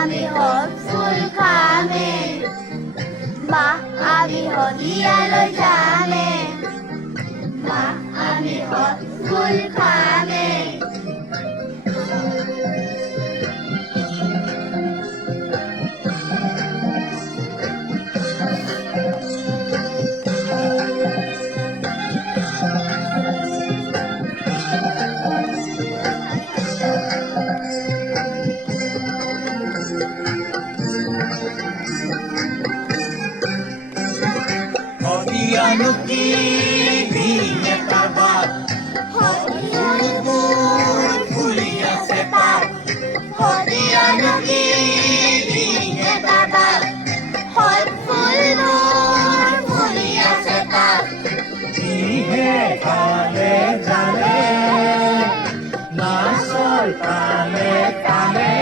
আমি হত ফুল খামে মা আমি হদিয়ালৈ যামে মা আমি হত ফুল খামে Hodiyanuki diye tabat Hodiyanur fuliya setat হদিয়ানুকি দিনে তাবাক হত ফুল মোৰ ফুলি আছে তাত Ihe kale jale Nasol tale tale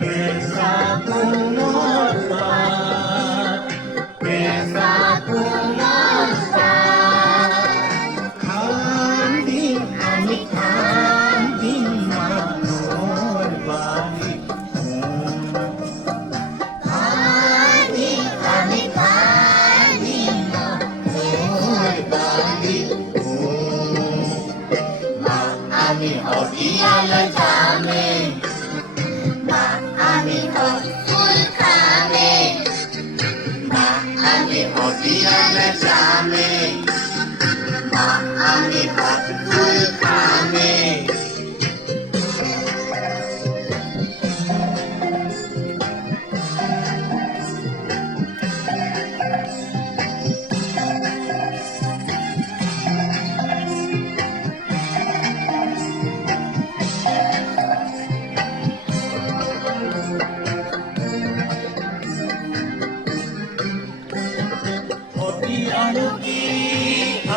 Kesa punor pat Kesa punor pat Kanding ani kanding manor bani আমি পানি Manor bani মা আমি হদিয়ালৈ যামে মা আমি হত ফুল খামে মা আমি হদিয়ালৈ যামে মা আমি হত ফুল খামে Hodiyanuki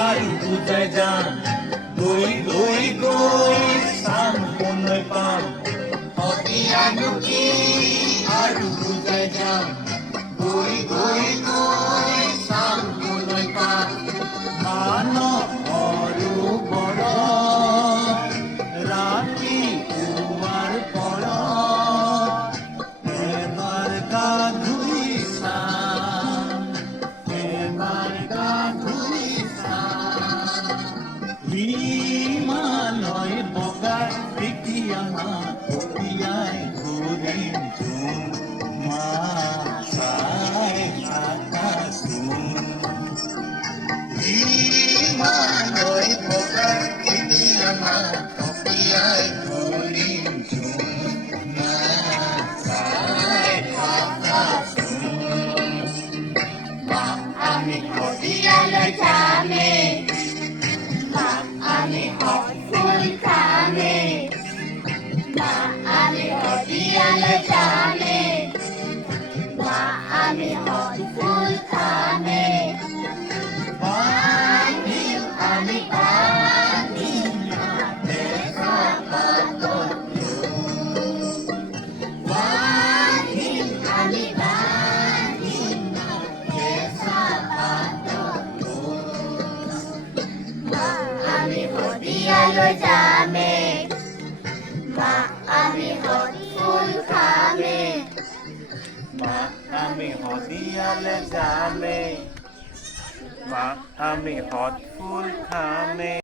aru bujai jan Goi goi goi sampunoi pan হদিয়ানুকি Aru bujai jan Goi goi goi sampunoi pan Mano oru boro Rati puar poro Ebar ka dhui san Ebar ka dhui san Himalaya bogar Bikiyama Kopiyai Gurin Jun Masai Akasun Himalaya bogar Bikiyama Kopiyai Gurin Jun Masai Akasun মা আমি হদিয়ালৈ যামে মা আমি হত ফুল খামে মা আমি হদিয়ালৈ যামে মা আমি হত ফুল খামে বান্ধিম আমি বান্ধিম কেঁচা পাতত বান্ধিম আমি বান্ধিম কেঁচা পাতত মা আমি হদিয়ালৈ যামে মা আমি হত ফুল খামে মা আমি হদিয়ালে যামে মা আমি হত ফুল খামে